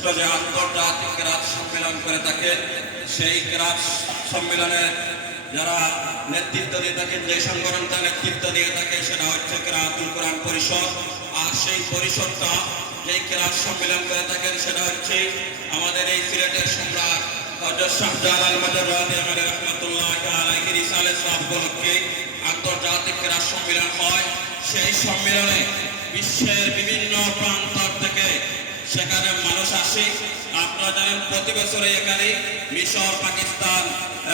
শ্রেষ্ঠ যে আন্তর্জাতিক কেরাত সম্মেলন করে থাকে, সেই কেরাত সম্মেলনে যারা নেতৃত্ব দিয়ে থাকেন, যে সংগঠনটা নেতৃত্ব দিয়ে থাকে সেটা হচ্ছে কেরাতুল কোরআন পরিষদ। আর সেই পরিষদটা যেই কেরাত সম্মেলন করে থাকেন সেটা হচ্ছে আমাদের এই সিলেটের সম্রাট হযরত শাহজালাল মাদাররাদি আমাদের রহমাতুল্লাহ আলাইহি রিসালাত সওয়াব উপলক্ষে আন্তর্জাতিক কেরাত সম্মেলন হয়। সেই সম্মেলনে বিশ্বের বিভিন্ন প্রান্ত থেকে সেখানে মানুষ আসে। আপনারা জানেন প্রতি বছরে এখানে মিশর, পাকিস্তান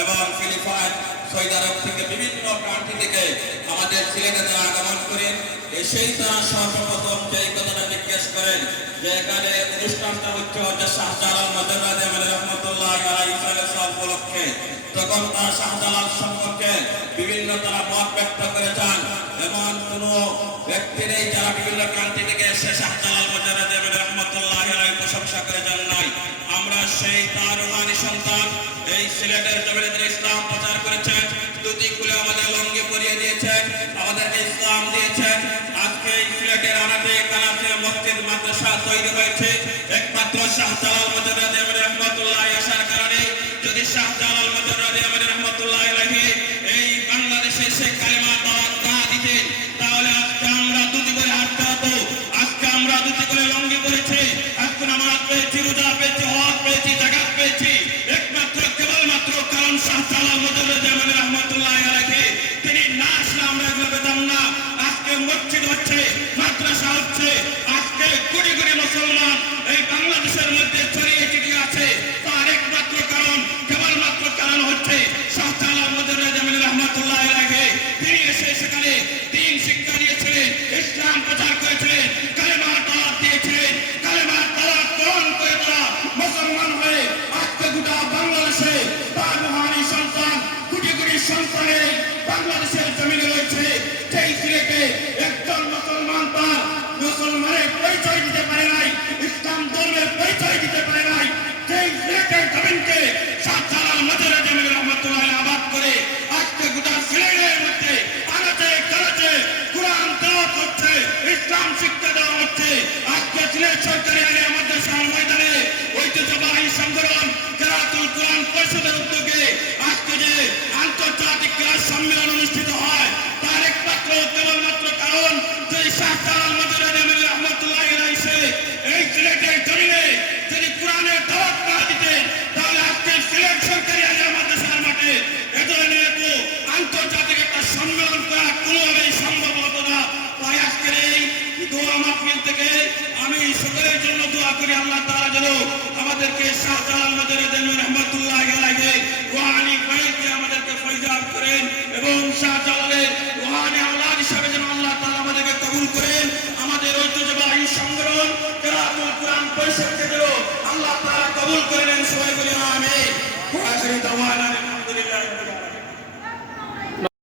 এবং ফিলিপাইন, সৌদি আরব থেকে বিভিন্ন কান্ট্রি থেকে আমাদের সিলেটে আগমন করেন। এসেই তারা সর্বপ্রথম সেই কথাটা জিজ্ঞেস করেন যে এখানে অনুষ্ঠানটা হচ্ছে হযরত শাহজালাল মাদাররাদি আমাদের রহমাতুল্লাহ আলাইহি রিসালাত উপলক্ষে। তখন তারা শাহজালাল সম্পর্কে বিভিন্ন তারা মত ব্যক্ত করে যান। এমন কোন ব্যক্তি নেই যারা বিভিন্ন কান্ট্রি থেকে এসে শাহজালাল মাদাররাদি আমাদের রহমাতুল্লাহ আলাইহি প্রশংসা করে যান নাই। আমরা সেই তার রুহানি সন্তান এই সিলেটের জমিনে তিনি ইসলাম প্রচার করেছেন, ধুতি খুলে আমাদের লঙ্গি পরিয়ে দিয়েছেন, আমাদেরকে ইসলাম দিয়েছেন। আজকে এই সিলেটের আনাতে কানাতে মসজিদ মাদ্রাসা তৈরি হয়েছে একমাত্র শাহজালাল মাদাররাদি আমাদের রহমাতুল্লাহ আসার কারণে। যদি শাহজালাল মাদাররাদি আমাদের রহমাতুল্লাহ আলাইহি এই বাংলাদেশে সে কালেমা দাওয়াত না দিতেন, তাহলে আজকে আমরা ধুতি করে হাঁটতে হতো। আজকে আমরা ধুতি করে লঙ্গি পরেছি, আজকে নামাজ পেয়েছি, রোজা পেয়েছি, হজ পেয়েছি, যাকাত পেয়েছি একমাত্র কেবলমাত্র কারণ শাহজালাল মাদাররাদি আমাদের রহমাতুল্লাহ আলাইহি তিনি না আসলে আমরা এগুলো পেতাম না। আজকে মসজিদ হচ্ছে, মাদ্রাসা হচ্ছে, আজকে কোটি কোটি মুসলমান এই বাংলাদেশের মধ্যে ছড়িয়ে ছিটিয়ে আছে, তার একমাত্র কারণ কেবলমাত্র কারণ হচ্ছে শাহজালাল মাদাররাদি আমাদের রহমাতুল্লাহ আলাইহি তিনি এসে সেখানে দ্বীন শিক্ষা দিয়েছিলেন, ইসলাম প্রচার করেছিলেন, কালেমার দাওয়াত দিয়েছিলেন। কালেমার দাওয়াত গ্রহণ করে তারা মুসলমান হয়ে আজকে গোটা বাংলাদেশে তার রুহানি সন্তান কোটি কোটি সন্তানের বাংলাদেশের জমিনে রয়েছে। সেই সিলেটে একজন মুসলমান তার মুসলমানের পরিচয় দিতে পারে নাই, ইসলাম ধর্মের পরিচয় দিতে পারে নাই। সেই সিলেটের জমিনকে শাহজালাল মাদাররাদি আমাদের রহমাতুল্লাহ আবাদ করে আজকে গোটা সিলেটের মধ্যে আনাচে কানাচে কোরআন তেলাওয়াত হচ্ছে, ইসলাম শিক্ষা দেওয়া হচ্ছে। আজকে সিলেট সরকারি আলিয়া মাদ্রাসার ময়দানে ঐতিহ্যবাহী সংগঠন কেরাতুল কোরআন পরিষদের উদ্যোগে আজকে যে আন্তর্জাতিক কেরাত সম্মেলন অনুষ্ঠিত হয়, তার একমাত্র কেবলমাত্র কারণ যদি শাহজালাল মাদাররাদি আমাদের রহমাতুল্লাহ আলাইহি এই সিলেটের জমিনে যদি কোরআনের দাওয়াত না দিতেন, তাহলে আজকে সিলেট সরকারি আলিয়া মাদ্রাসার মাঠে এ ধরনের এত আন্তর্জাতিক একটা সম্মেলন করা কোনোভাবেই সম্ভব হতো না। তাই আজকের এই দোয়া মাহফিল থেকে আমি সকলের জন্য দোয়া করি আল্লাহ তাআলা যেন আমাদেরকে শাহজালাল মাদাররাদি রহমাতুল্লাহ আলাইহি রুহানি ফায়েজে আমাদেরকে ফয়জাব করেন এবং শাহজালালের রুহানি আওলাদ হিসেবে যেন আল্লাহ তাআলা আমাদেরকে কবুল করেন। আমাদের ঐতিহ্যবাহী সংগঠন কেরাতুল কোরআন পরিষদকে যেন আল্লাহ তাআলা কবুল করেন। সবাই বলি আমিন। ওয়া আখিরু দাওয়ানা আলহামদুলিল্লাহি রাব্বিল আলামিন।